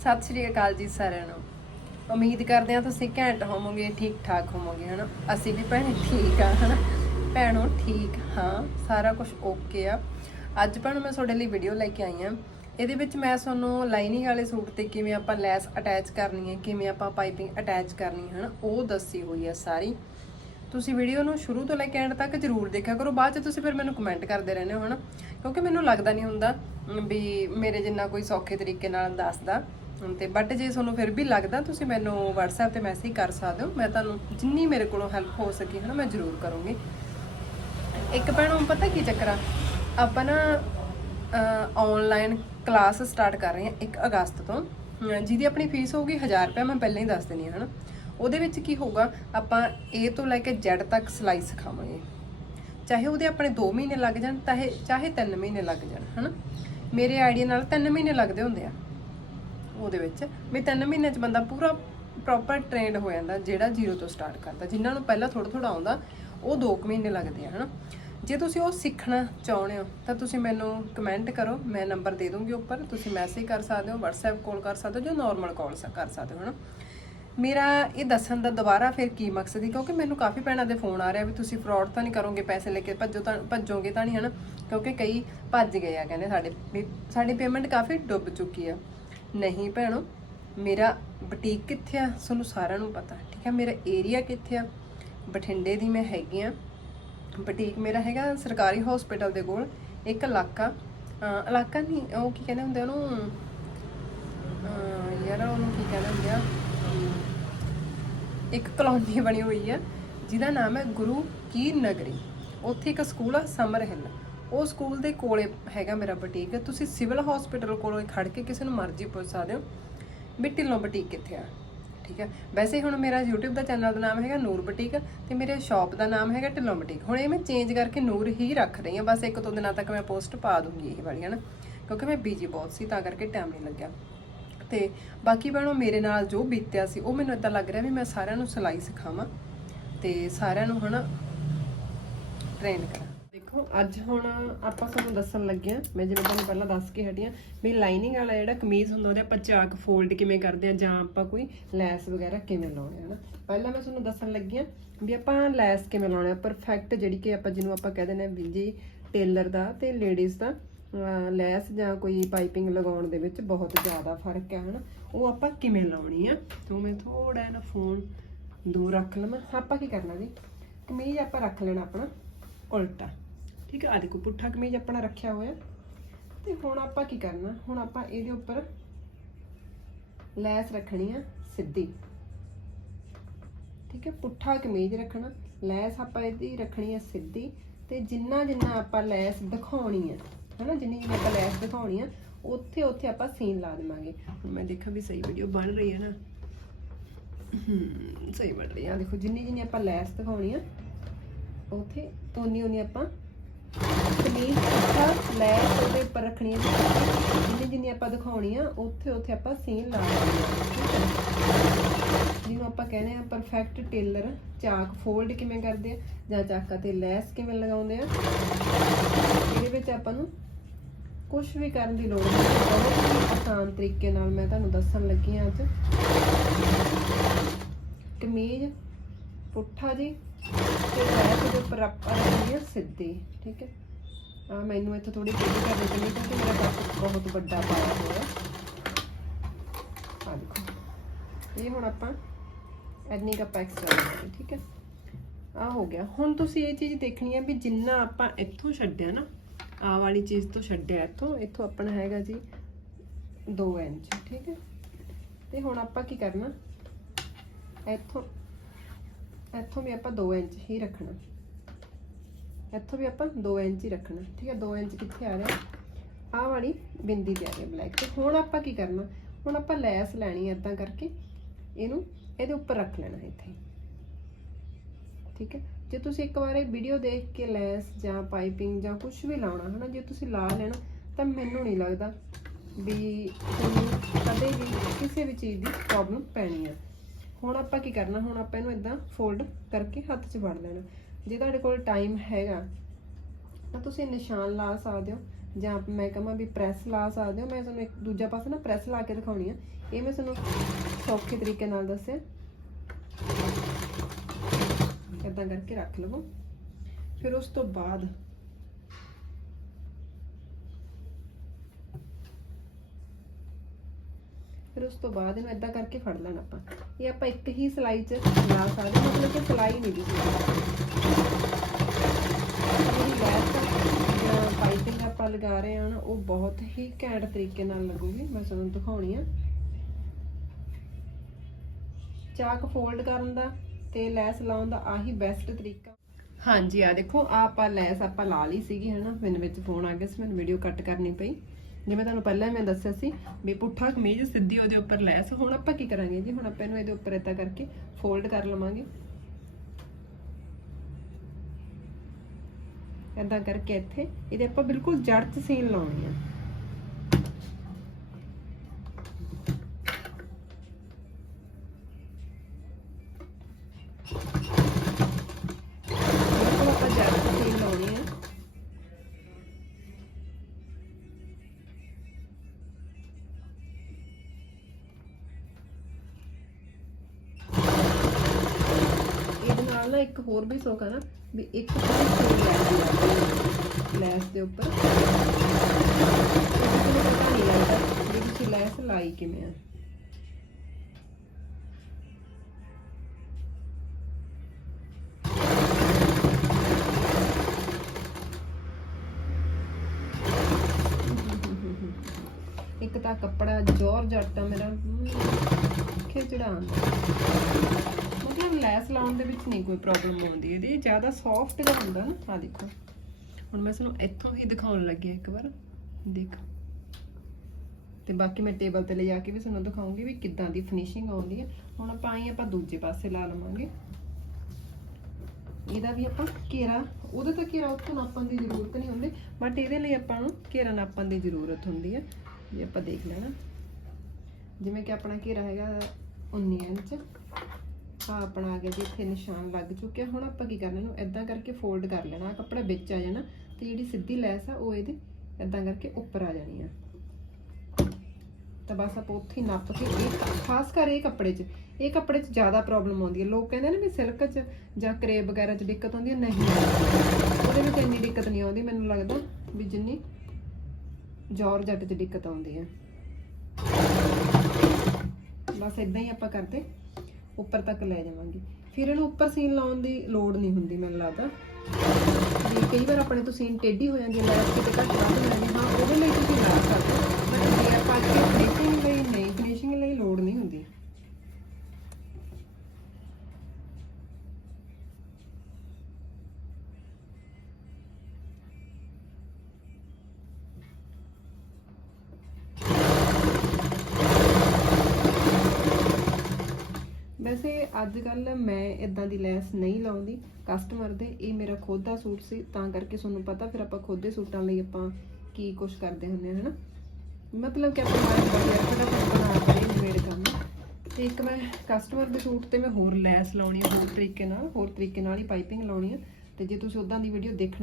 ਸਤਿ ਸ਼੍ਰੀ ਅਕਾਲ ਜੀ ਸਾਰਿਆਂ ਨੂੰ। ਉਮੀਦ ਕਰਦੇ ਹਾਂ ਤੁਸੀਂ ਘੈਂਟ ਹੋਵੋਗੇ ਠੀਕ ਠਾਕ ਹੋਵੋਗੇ, ਹਨਾ? ਅਸੀਂ ਵੀ ਭੈਣੇ ਠੀਕ ਆ, ਹਨਾ? ਭੈਣੋ ਠੀਕ, ਹਾਂ, ਸਾਰਾ ਕੁਝ ਓਕੇ ਆ। ਅੱਜ ਭੈਣੋ ਮੈਂ ਤੁਹਾਡੇ ਲਈ ਵੀਡੀਓ ਲੈ ਕੇ ਆਈ ਆ ਇਹਦੇ ਵਿੱਚ ਮੈਂ ਤੁਹਾਨੂੰ ਲਾਈਨਿੰਗ ਵਾਲੇ ਸੂਟ ਤੇ ਕਿਵੇਂ ਆਪਾਂ ਲੈਸ ਅਟੈਚ ਕਰਨੀ ਹੈ, ਕਿਵੇਂ ਆਪਾਂ ਪਾਈਪਿੰਗ ਅਟੈਚ ਕਰਨੀ ਹੈ, ਹਨਾ? ਉਹ ਦੱਸੀ ਹੋਈ ਆ ਸਾਰੀ। ਤੁਸੀਂ ਵੀਡੀਓ ਨੂੰ ਸ਼ੁਰੂ ਤੋਂ ਲੈ ਕੇ ਐਂਡ ਤੱਕ ਜਰੂਰ ਦੇਖਿਆ ਕਰੋ, ਬਾਅਦ ਚ ਤੁਸੀਂ ਫਿਰ ਮੈਨੂੰ ਕਮੈਂਟ ਕਰਦੇ ਰਹਿੰਦੇ ਹੋ, ਹਨਾ? ਕਿਉਂਕਿ ਮੈਨੂੰ ਲੱਗਦਾ ਨਹੀਂ ਹੁੰਦਾ ਵੀ ਮੇਰੇ ਜਿੰਨਾ ਕੋਈ ਸੌਖੇ ਤਰੀਕੇ ਨਾਲ ਦੱਸਦਾ। ਤੇ ਬਟ ਜੇ ਤੁਹਾਨੂੰ ਫਿਰ ਵੀ ਲੱਗਦਾ, ਤੁਸੀਂ ਮੈਨੂੰ WhatsApp ਤੇ ਮੈਸੇਜ ਕਰ ਸਕਦੇ ਹੋ। ਮੈਂ ਤੁਹਾਨੂੰ ਜਿੰਨੀ ਮੇਰੇ ਕੋਲੋਂ ਹੈਲਪ ਹੋ ਸਕੀ ਹੈ ਨਾ ਮੈਂ ਜਰੂਰ ਕਰੂੰਗੀ। ਇੱਕ ਭੈਣੋਂ, ਪਤਾ ਕੀ ਚੱਕਰ ਆ? ਆਪਾਂ ਨਾ ਆਨਲਾਈਨ ਕਲਾਸ ਸਟਾਰਟ ਕਰ ਰਹੇ ਹਾਂ 1 ਅਗਸਤ ਤੋਂ। ਜਿਹਦੀ ਆਪਣੀ ਫੀਸ ਹੋਊਗੀ 1000 ਰੁਪਏ, ਮੈਂ ਪਹਿਲਾਂ ਹੀ ਦੱਸ ਦਿੰਦੀ ਹਾਂ, ਹਨਾ। ਉਹਦੇ ਵਿੱਚ ਕੀ ਹੋਊਗਾ, ਆਪਾਂ A ਤੋਂ ਲੈ ਕੇ Z ਤੱਕ ਸਿਲਾਈ ਸਿਖਾਵਾਂਗੇ। ਚਾਹੇ ਉਹਦੇ ਆਪਣੇ 2 ਮਹੀਨੇ ਲੱਗ ਜਾਣ, ਚਾਹੇ ਚਾਹੇ 3 ਮਹੀਨੇ ਲੱਗ ਜਾਣ, ਹਨਾ। ਮੇਰੇ ਆਈਡੀਆ ਨਾਲ 3 ਮਹੀਨੇ ਲੱਗਦੇ ਹੁੰਦੇ ਆ। ਉਹਦੇ ਵਿੱਚ ਵੀ 3 ਮਹੀਨਿਆਂ ਚ ਬੰਦਾ ਪੂਰਾ ਪ੍ਰੋਪਰ ਟ੍ਰੇਨਡ ਹੋ ਜਾਂਦਾ, ਜਿਹੜਾ ਜ਼ੀਰੋ ਤੋਂ ਸਟਾਰਟ ਕਰਦਾ। ਜਿਨ੍ਹਾਂ ਨੂੰ ਪਹਿਲਾਂ ਥੋੜਾ ਥੋੜਾ ਆਉਂਦਾ, ਉਹ 2 ਮਹੀਨੇ ਲੱਗਦੇ ਆ, ਹਨਾ? ਜੇ ਤੁਸੀਂ ਉਹ ਸਿੱਖਣਾ ਚਾਹੁੰਦੇ ਹੋ, ਤਾਂ ਤੁਸੀਂ ਮੈਨੂੰ ਕਮੈਂਟ ਕਰੋ, ਮੈਂ ਨੰਬਰ ਦੇ ਦੂੰਗੀ ਉੱਪਰ, ਤੁਸੀਂ ਮੈਸੇਜ ਕਰ ਸਕਦੇ ਹੋ, WhatsApp ਕਾਲ ਕਰ ਸਕਦੇ ਹੋ, ਜਾਂ ਨਾਰਮਲ ਕਾਲ ਕਰ ਸਕਦੇ ਹੋ, ਹਨਾ? ਮੇਰਾ ਇਹ ਦੱਸਣ ਦਾ ਦੁਬਾਰਾ ਫਿਰ ਕੀ ਮਕਸਦ ਹੈ ਕਿਉਂਕਿ ਮੈਨੂੰ ਕਾਫੀ ਭੈਣਾਂ ਦੇ ਫੋਨ ਆ ਰਿਹਾ ਵੀ ਤੁਸੀਂ ਫਰਾਡ ਤਾਂ ਨਹੀਂ ਕਰੋਗੇ ਪੈਸੇ ਲੈ ਕੇ, ਭੱਜੋ ਤਾਂ, ਭੱਜੋਗੇ ਤਾਂ ਨਹੀਂ, ਹਨਾ? ਕਿਉਂਕਿ ਕਈ ਭੱਜ ਗਏ ਆ, ਕਹਿੰਦੇ ਸਾਡੇ, ਵੀ ਸਾਡੀ ਪੇਮੈਂਟ ਕਾਫੀ ਡੁੱਬ ਚੁੱਕੀ ਆ। ਨਹੀਂ ਭੈਣੋ, ਮੇਰਾ ਬੁਟੀਕ ਕਿੱਥੇ ਆ ਤੁਹਾਨੂੰ ਸਾਰਿਆਂ ਨੂੰ ਪਤਾ, ਠੀਕ ਹੈ ਮੇਰਾ ਏਰੀਆ ਕਿੱਥੇ ਆ? ਬਠਿੰਡੇ ਦੀ ਮੈਂ ਹੈਗੀ ਆ। ਬੁਟੀਕ ਮੇਰਾ ਹੈਗਾ ਸਰਕਾਰੀ ਹਸਪੀਟਲ ਦੇ ਕੋਲ, ਇੱਕ ਇਲਾਕਾ ਇਲਾਕਾ ਨਹੀਂ, ਉਹ ਕੀ ਕਹਿੰਦੇ ਹੁੰਦੇ ਉਹਨੂੰ? ਅਹ ਯਾਰ ਉਹਨੂੰ ਕੀ ਕਹਿੰਦੇ ਹੁੰਦੇ ਆ? ਇੱਕ ਕਲੋਨੀ ਬਣੀ ਹੋਈ ਆ, ਜਿਹਦਾ ਨਾਮ ਹੈ ਗੁਰੂ ਕੀ ਨਗਰੀ। ਉੱਥੇ ਇੱਕ ਸਕੂਲ ਆ, ਸਮਰ ਹਿੱਲ। ਉਹ ਸਕੂਲ ਦੇ ਕੋਲੇ ਹੈਗਾ ਮੇਰਾ ਬੁਟੀਕ। ਤੁਸੀਂ ਸਿਵਲ ਹਸਪੀਟਲ ਕੋਲੋਂ ਖੜ ਕੇ ਕਿਸੇ ਨੂੰ ਮਰਜ਼ੀ ਪੁੱਛ ਸਕਦੇ ਹੋ ਵੀ ਢਿੱਲੋਂ ਬੁਟੀਕ ਕਿੱਥੇ ਆ। ਠੀਕ ਹੈ। ਵੈਸੇ ਹੁਣ ਮੇਰਾ YouTube ਦਾ ਚੈਨਲ ਦਾ ਨਾਮ ਹੈਗਾ ਨੂਰ ਬੁਟੀਕ ਤੇ ਮੇਰੇ ਸ਼ਾਪ ਦਾ ਨਾਮ ਹੈਗਾ ਢਿੱਲੋਂ ਬੁਟੀਕ। ਹੁਣ ਇਹ ਮੈਂ ਚੇਂਜ ਕਰਕੇ ਨੂਰ ਹੀ ਰੱਖ ਰਹੀ ਹਾਂ। ਬਸ ਇੱਕ ਦੋ ਦਿਨਾਂ ਤੱਕ ਮੈਂ ਪੋਸਟ ਪਾ ਦੂੰਗੀ ਇਹ ਵਾਲੀ, ਹਨਾ? ਕਿਉਂਕਿ ਮੈਂ ਬੀਜੀ ਬਹੁਤ ਸੀ, ਤਾਂ ਕਰਕੇ ਟਾਈਮ ਨਹੀਂ ਲੱਗਿਆ। ਤੇ ਬਾਕੀ ਭੈਣੋ, ਮੇਰੇ ਨਾਲ ਜੋ ਬੀਤਿਆ ਸੀ, ਉਹ ਮੈਨੂੰ ਇਦਾਂ ਲੱਗ ਰਿਹਾ ਵੀ ਮੈਂ ਸਾਰਿਆਂ ਨੂੰ ਸਿਲਾਈ ਸਿਖਾਵਾਂ ਤੇ ਸਾਰਿਆਂ ਨੂੰ, ਹਨਾ ਟ੍ਰੇਨ ਕਰਾਂ। ਦੇਖੋ, ਅੱਜ ਹੁਣ ਆਪਾਂ ਤੁਹਾਨੂੰ ਦੱਸਣ ਲੱਗੇ ਆ ਮੈਂ ਜਿਵੇਂ ਤੁਹਾਨੂੰ ਪਹਿਲਾਂ ਦੱਸ ਕੇ ਹਟੀ ਆ ਵੀ ਲਾਈਨਿੰਗ ਵਾਲਾ ਜਿਹੜਾ ਕਮੀਜ਼ ਹੁੰਦਾ, ਉਹਦੇ ਆਪਾਂ ਚਾਕ ਫੋਲਡ ਕਿਵੇਂ ਕਰਦੇ ਆ ਜਾਂ ਆਪਾਂ ਕੋਈ ਲੈਸ ਵਗੈਰਾ ਕਿਵੇਂ ਲਾਉਣੇ ਆ ਹਨਾ? ਪਹਿਲਾਂ ਮੈਂ ਤੁਹਾਨੂੰ ਦੱਸਣ ਲੱਗੀ ਆ ਵੀ ਆਪਾਂ ਲੈਸ ਕਿਵੇਂ ਲਾਉਣੇ ਆ ਪਰਫੈਕਟ ਜਿਹੜੀ ਕਿ ਆਪਾਂ, ਜਿਹਨੂੰ ਆਪਾਂ ਕਹਿ ਦਿੰਦੇ ਆ ਵੀ ਜੀ ਟੇਲਰ ਦਾ ਤੇ ਲੇਡੀਜ਼ ਦਾ ਲੈਸ ਜਾਂ ਕੋਈ ਪਾਈਪਿੰਗ ਲਗਾਉਣ ਦੇ ਵਿੱਚ ਬਹੁਤ ਜ਼ਿਆਦਾ ਫ਼ਰਕ ਹੈ, ਹਨਾ? ਉਹ ਆਪਾਂ ਕਿਵੇਂ ਲਾਉਣੀ ਆ ਤੋਂ ਮੈਂ ਥੋੜਾ ਨਾ ਫੋਨ ਦੂਰ ਰੱਖ ਲਵਾਂ। ਆਪਾਂ ਕੀ ਕਰਨਾ ਜੀ? ਕਮੀਜ਼ ਆਪਾਂ ਰੱਖ ਲੈਣਾ ਆਪਣਾ, ਉਲਟਾ। ਠੀਕ ਹੈ ਆ ਦੇਖੋ ਪੁੱਠਾ ਕਮੀਜ਼ ਆਪਣਾ ਰੱਖਿਆ ਹੋਇਆ। ਤੇ ਹੁਣ ਆਪਾਂ ਕੀ ਕਰਨਾ? ਹੁਣ ਆਪਾਂ ਇਹਦੇ ਉੱਪਰ ਲੈਸ ਰੱਖਣੀ ਆ ਸਿੱਧੀ। ਠੀਕ ਹੈ ਪੁੱਠਾ ਕਮੀਜ਼ ਰੱਖਣਾ। ਲੈਸ ਆਪਾਂ ਇਹਦੀ ਰੱਖਣੀ ਆ ਸਿੱਧੀ। ਤੇ ਜਿੰਨਾ ਜਿੰਨਾ ਆਪਾਂ ਲੈਸ ਦਿਖਾਉਣੀ ਆ ਹਨਾ ਜਿੰਨੀ ਜਿੰਨੀ ਆਪਾਂ ਲੈਸ ਦਿਖਾਉਣੀ ਆ ਉੱਥੇ ਉੱਥੇ ਆਪਾਂ ਸੀਨ ਲਾ ਦੇਵਾਂਗੇ। ਹੁਣ ਮੈਂ ਦੇਖਾਂ ਵੀ ਸਹੀ ਵੀਡੀਓ ਬਣ ਰਹੀ ਹੈ ਨਾ। ਹਮ, ਸਹੀ ਬਣ ਰਹੀ ਆ। ਦੇਖੋ ਜਿੰਨੀ ਜਿੰਨੀ ਆਪਾਂ ਲੈਸ ਦਿਖਾਉਣੀ ਆ ਉੱਥੇ ਉਨੀ ਉਨੀ ਆਪਾਂ ਕਮੀਜ਼ ਪੁੱਠਾ ਲੈਸ ਉਹਦੇ ਉੱਪਰ ਰੱਖਣੀ ਹੈ ਜਿੰਨੀ ਜਿੰਨੀ ਆਪਾਂ ਦਿਖਾਉਣੀ ਆ, ਉੱਥੇ ਉੱਥੇ ਆਪਾਂ ਸੀਨ ਲਾ ਦੇਣੀ ਜਿਹਨੂੰ ਆਪਾਂ ਕਹਿੰਦੇ ਆ ਪਰਫੈਕਟ ਟੇਲਰ ਚਾਕ ਫੋਲਡ ਕਿਵੇਂ ਕਰਦੇ ਆ, ਜਾਂ ਚਾਕਾਂ ਤੇ ਲੈਸ ਕਿਵੇਂ ਲਗਾਉਂਦੇ ਆ। ਇਹਦੇ ਵਿੱਚ ਆਪਾਂ ਨੂੰ ਕੁਝ ਵੀ ਕਰਨ ਦੀ ਲੋੜ ਨਹੀਂ, ਬਹੁਤ ਹੀ ਆਸਾਨ ਤਰੀਕੇ ਨਾਲ ਮੈਂ ਤੁਹਾਨੂੰ ਦੱਸਣ ਲੱਗੀ ਹਾਂ ਅੱਜ। ਕਮੀਜ਼, ਪੁੱਠਾ ਜੀ ਤੇ ਲੈਸ ਦੇ ਉੱਪਰ ਆਪਾਂ ਰੱਖਣੀ ਸਿੱਧੀ, ਠੀਕ ਹੈ? ਮੈਨੂੰ ਇੱਥੇ ਥੋੜੀ ਟੇਢੀ ਕਰਨੀ ਪੈਣੀ ਕਿਉਂਕਿ ਮੇਰਾ ਕੱਪ ਬਹੁਤ ਵੱਡਾ ਪਾਇਆ ਹੋਇਆ ਆ ਦੇਖੋ। ਇਹ ਹੁਣ ਆਪਾਂ ਐਡਨੀ ਕੱਪ ਐਕਸਟਰਾ ਲਵਾਂਗੇ ਠੀਕ ਹੈ? ਆ ਹੋ ਗਿਆ। ਹੁਣ ਤੁਸੀਂ ਇਹ ਚੀਜ਼ ਦੇਖਣੀ ਹੈ ਵੀ ਜਿੰਨਾ ਆਪਾਂ ਇੱਥੋਂ ਛੱਡਿਆ ਨਾ ਆ ਵਾਲੀ ਚੀਜ਼ ਤੋਂ ਛੱਡਿਆ ਇੱਥੋਂ ਇੱਥੋਂ ਆਪਣਾ ਹੈਗਾ ਜੀ 2 ਇੰਚ, ਠੀਕ ਹੈ? ਤੇ ਹੁਣ ਆਪਾਂ ਕੀ ਕਰਨਾ? ਇੱਥੋਂ ਇੱਥੋਂ ਵੀ ਆਪਾਂ 2 ਇੰਚ ਹੀ ਰੱਖਣਾ। ਇੱਥੋਂ ਵੀ ਆਪਾਂ 2 ਇੰਚ ਹੀ ਰੱਖਣਾ। ਠੀਕ ਹੈ 2 ਇੰਚ ਕਿੱਥੇ ਆ ਰਿਹਾ? ਆਹ ਵਾਲੀ ਬਿੰਦੀ ਤੇ ਆ ਰਹੀ ਬਲੈਕ ਤੇ। ਹੁਣ ਆਪਾਂ ਕੀ ਕਰਨਾ? ਹੁਣ ਆਪਾਂ ਲੈਸ ਲੈਣੀ ਹੈ ਇਦਾਂ ਕਰਕੇ। ਇਹਨੂੰ ਇਹਦੇ ਉੱਪਰ ਰੱਖ ਲੈਣਾ ਇੱਥੇ। ਠੀਕ ਹੈ, ਜੇ ਤੁਸੀਂ ਇੱਕ ਵਾਰ ਇਹ ਵੀਡੀਓ ਦੇਖ ਕੇ ਲੈਸ ਜਾਂ ਪਾਈਪਿੰਗ ਜਾਂ ਕੁਝ ਵੀ ਲਾਉਣਾ, ਹਨਾ, ਜੇ ਤੁਸੀਂ ਲਾ ਲੈਣਾ, ਤਾਂ ਮੈਨੂੰ ਨਹੀਂ ਲੱਗਦਾ ਵੀ ਤੁਹਾਨੂੰ ਕਦੇ ਵੀ ਕਿਸੇ ਵੀ ਚੀਜ਼ ਦੀ ਪ੍ਰੋਬਲਮ ਪੈਣੀ ਆ ਹੁਣ ਆਪਾਂ ਕੀ ਕਰਨਾ, ਹੁਣ ਆਪਾਂ ਇਹਨੂੰ ਇਦਾਂ ਫੋਲਡ ਕਰਕੇ ਹੱਥ 'ਚ ਵੜ ਲੈਣਾ। ਜੇ ਤੁਹਾਡੇ ਕੋਲ ਟਾਈਮ ਹੈਗਾ, ਤਾਂ ਤੁਸੀਂ ਨਿਸ਼ਾਨ ਲਾ ਸਕਦੇ ਹੋ, ਜਾਂ ਮੈਂ ਕਹਾਂ ਵੀ ਪ੍ਰੈਸ ਲਾ ਸਕਦੇ ਹੋ। ਮੈਂ ਤੁਹਾਨੂੰ ਇੱਕ ਦੂਜਾ ਪਾਸਾ ਨਾ ਪ੍ਰੈਸ ਲਾ ਕੇ ਦਿਖਾਉਣੀ ਆ। ਇਹ ਮੈਂ ਤੁਹਾਨੂੰ ਸੌਖੇ ਤਰੀਕੇ ਨਾਲ ਦੱਸਿਆ। ਇਦਾਂ ਕਰਕੇ ਰੱਖ ਲਵੋ। ਫਿਰ ਉਸ ਤੋਂ ਬਾਅਦ ਫਿਰ ਉਸ ਤੋਂ ਬਾਅਦ ਇਹਨੂੰ ਇਦਾਂ ਕਰਕੇ ਫੜ ਲੈਣਾ ਆਪਾਂ। ਇਹ ਆਪਾਂ ਇੱਕ ਹੀ ਸਲਾਈ 'ਚ ਲਾ ਸਕਦੇ ਮਤਲਬ ਕਿ ਸਲਾਈ ਨਹੀਂ ਦੀ ਜਿਹੜੀ ਲੈਸ ਜਾਂ ਪਾਈਪਿੰਗ ਆਪਾਂ ਲਗਾ ਰਹੇ ਹਾਂ ਉਹ ਬਹੁਤ ਹੀ ਘੈਂਟ ਤਰੀਕੇ ਨਾਲ ਲੱਗੂਗੀ। ਮੈਂ ਤੁਹਾਨੂੰ ਦਿਖਾਉਣੀ ਆ। ਚਾਕ ਫੋਲਡ ਕਰਨ ਦਾ ਤੇ ਲੈਸ ਲਾਉਣ ਦਾ ਆਹੀ ਬੈਸਟ ਤਰੀਕਾ। ਹਾਂਜੀ ਆ ਦੇਖੋ ਆ ਆਪਾਂ ਲੈਸ ਆਪਾਂ ਲਾ ਲਈ ਸੀਗੀ, ਹਨਾ? ਮੈਨੂੰ ਵਿੱਚ ਫੋਨ ਆ ਗਿਆ ਸੀ, ਮੈਨੂੰ ਵੀਡੀਓ ਕੱਟ ਕਰਨੀ ਪਈ। ਜਿਵੇਂ ਤੁਹਾਨੂੰ ਪਹਿਲਾਂ ਮੈਂ ਦੱਸਿਆ ਸੀ ਵੀ ਪੁੱਠਾ ਕਮੀਜ਼ ਸਿੱਧੀ ਉਹਦੇ ਉੱਪਰ ਲੈਸ, ਹੁਣ ਆਪਾਂ ਕੀ ਕਰਾਂਗੇ ਜੀ? ਹੁਣ ਆਪਾਂ ਇਹਨੂੰ ਇਹਦੇ ਉੱਪਰ ਏਦਾਂ ਕਰਕੇ ਫੋਲਡ ਕਰ ਲਵਾਂਗੇ। ਏਦਾਂ ਕਰਕੇ ਇੱਥੇ, ਇਹਦੇ ਆਪਾਂ ਬਿਲਕੁਲ ਜੜ 'ਚ ਸੀਨ ਲਾਉਣੀ ਆ। ਨਾਲ ਨਾ ਇੱਕ ਹੋਰ ਵੀ ਸੋਕਾ ਨਾ ਵੀ ਇੱਕ ਲੈਸ ਦੇ ਉੱਪਰ ਤੁਹਾਨੂੰ ਪਤਾ ਨਹੀਂ ਲੱਗਦਾ ਵੀ ਤੁਸੀਂ ਲੈਸ ਲਾਈ ਕਿਵੇਂ ਆ ਇੱਕ ਤਾਂ ਕੱਪੜਾ ਜੋਰ ਜੱਟਾ ਮੇਰਾ ਹਮ, ਖਿਚੜਾ ਆਉਂਦਾ ਮਤਲਬ ਲੈਸ ਲਾਉਣ ਦੇ ਵਿੱਚ ਨਹੀਂ ਕੋਈ ਪ੍ਰੋਬਲਮ ਆਉਂਦੀ। ਇਹਦੀ ਜ਼ਿਆਦਾ ਸੌਫਟ ਜਿਹਾ ਹੁੰਦਾ ਨਾ। ਆ ਦੇਖੋ। ਹੁਣ ਮੈਂ ਤੁਹਾਨੂੰ ਇੱਥੋਂ ਹੀ ਦਿਖਾਉਣ ਲੱਗੀ ਇੱਕ ਵਾਰ। ਦੇਖ। ਤੇ ਬਾਕੀ ਮੈਂ ਟੇਬਲ ਤੇ ਲੈ ਜਾ ਕੇ ਵੀ ਤੁਹਾਨੂੰ ਦਿਖਾਉਂਗੀ ਵੀ ਕਿੱਦਾਂ ਦੀ ਫਿਨਿਸ਼ਿੰਗ ਆਉਂਦੀ ਹੈ। ਹੁਣ ਆਪਾਂ ਆਈ ਆਪਾਂ ਦੂਜੇ ਪਾਸੇ ਲਾ ਲਵਾਂਗੇ। ਇਹਦਾ ਵੀ ਆਪਾਂ ਘੇਰਾ। ਉਹਦੇ ਤਾਂ ਘੇਰਾ ਉੱਥੋਂ ਨਾਪਣ ਦੀ ਜ਼ਰੂਰਤ ਨਹੀਂ ਹੁੰਦੀ। ਬਟ ਇਹਦੇ ਲਈ ਆਪਾਂ ਨੂੰ ਘੇਰਾ ਨਾਪਣ ਦੀ ਜ਼ਰੂਰਤ ਹੁੰਦੀ ਹੈ। ਜੇ ਆਪਾਂ ਦੇਖ ਲੈਣਾ। ਜਿਵੇਂ ਕਿ ਆਪਣਾ ਘੇਰਾ ਹੈਗਾ 19 ਇੰਚ ਆ ਆਪਣਾ ਆ ਗਿਆ ਜੀ, ਇੱਥੇ ਨਿਸ਼ਾਨ ਲੱਗ ਚੁੱਕਿਆ। ਹੁਣ ਆਪਾਂ ਕੀ ਕਰਨਾ, ਇਹਨੂੰ ਇਦਾਂ ਕਰਕੇ ਫੋਲਡ ਕਰ ਲੈਣਾ। ਆਹ ਕੱਪੜਾ ਵਿੱਚ ਆ ਜਾਣਾ ਤੇ ਜਿਹੜੀ ਸਿੱਧੀ ਲੈਸ ਆ, ਉਹ ਇਹਦੇ ਇਦਾਂ ਕਰਕੇ ਉੱਪਰ ਆ ਜਾਣੀ ਆ। ਤਾਂ ਬਸ ਆਪਾਂ ਉੱਥੇ ਹੀ ਨੱਪ ਕੇ ਇਹ, ਖਾਸ ਕਰ ਇਹ ਕੱਪੜੇ 'ਚ, ਇਹ ਕੱਪੜੇ 'ਚ ਜ਼ਿਆਦਾ ਪ੍ਰੋਬਲਮ ਆਉਂਦੀ ਹੈ ਲੋਕ ਕਹਿੰਦੇ ਨੇ ਵੀ ਸਿਲਕ 'ਚ ਜਾਂ ਕਰੇਬ ਵਗੈਰਾ 'ਚ ਦਿੱਕਤ ਆਉਂਦੀ ਹੈ ਨਹੀਂ। ਉਹਦੇ ਵਿੱਚ ਇੰਨੀ ਦਿੱਕਤ ਨਹੀਂ ਆਉਂਦੀ। ਮੈਨੂੰ ਲੱਗਦਾ ਵੀ ਜਿੰਨੀ ਜੌਰਜੱਟ 'ਚ ਦਿੱਕਤ ਆਉਂਦੀ ਹੈ ਬਸ ਇਦਾਂ ਹੀ ਆਪਾਂ ਕਰਦੇ, ਉੱਪਰ ਤੱਕ ਲੈ ਜਾਵਾਂਗੇ। ਫਿਰ ਇਹਨੂੰ ਉੱਪਰ ਸੀਨ ਲਾਉਣ ਦੀ ਲੋੜ ਨਹੀਂ ਹੁੰਦੀ ਮੈਨੂੰ ਲੱਗਦਾ। ਵੀ ਕਈ ਵਾਰ ਆਪਣੇ ਤੋਂ ਸੀਨ ਟੇਢੀ ਹੋ ਜਾਂਦੀ ਹੈ, ਲੈਸ ਕਿਤੇ ਘੱਟ ਵੱਧ ਹੋ ਜਾਂਦੀ ਹਾਂ। ਉਹਦੇ ਲਈ ਤੁਸੀਂ ਲਾ ਸਕਦੇ ਹੋ। ਬਟ ਜੇ ਆਪਾਂ ਅੱਗੇ ਫਿਨਿਸ਼ਿੰਗ ਲਈ ਵੈਸੇ ਅੱਜ ਕੱਲ ਮੈਂ ਇਦਾਂ ਦੀ ਲੈਸ ਨਹੀਂ ਲਾਉਂਦੀ। ਕਸਟਮਰ ਦੇ ਇਹ ਮੇਰਾ ਖੁਦ ਦਾ ਸੂਟ ਸੀ, ਤਾਂ ਕਰਕੇ ਤੁਹਾਨੂੰ ਪਤਾ ਫਿਰ ਆਪਾਂ ਖੁਦ ਦੇ ਸੂਟਾਂ ਲਈ ਆਪਾਂ ਕੀ ਕੁਝ ਕਰਦੇ ਹੁੰਦੇ ਹਾਂ ਹਨਾ? ਮਤਲਬ ਕਿ ਆਪਾਂ ਮਾਰੇ ਬੜੀਆ ਫਟਾਫਟ ਬਣਾ ਕੇ ਮੇਡ ਕੰਮ ਤੇ ਇੱਕ ਮੈਂ ਕਸਟਮਰ ਦੇ ਸੂਟ ਤੇ ਮੈਂ ਹੋਰ ਲੈਸ ਲਾਉਣੀ ਹੈ ਹੋਰ ਤਰੀਕੇ ਨਾਲ, ਹੋਰ ਤਰੀਕੇ ਨਾਲ ਹੀ ਪਾਈਪਿੰਗ ਲਾਉਣੀ ਹੈ ਤੇ ਜੇ ਤੁਸੀਂ ਉਦਾਂ ਦੀ ਵੀਡੀਓ ਦੇਖਣਾ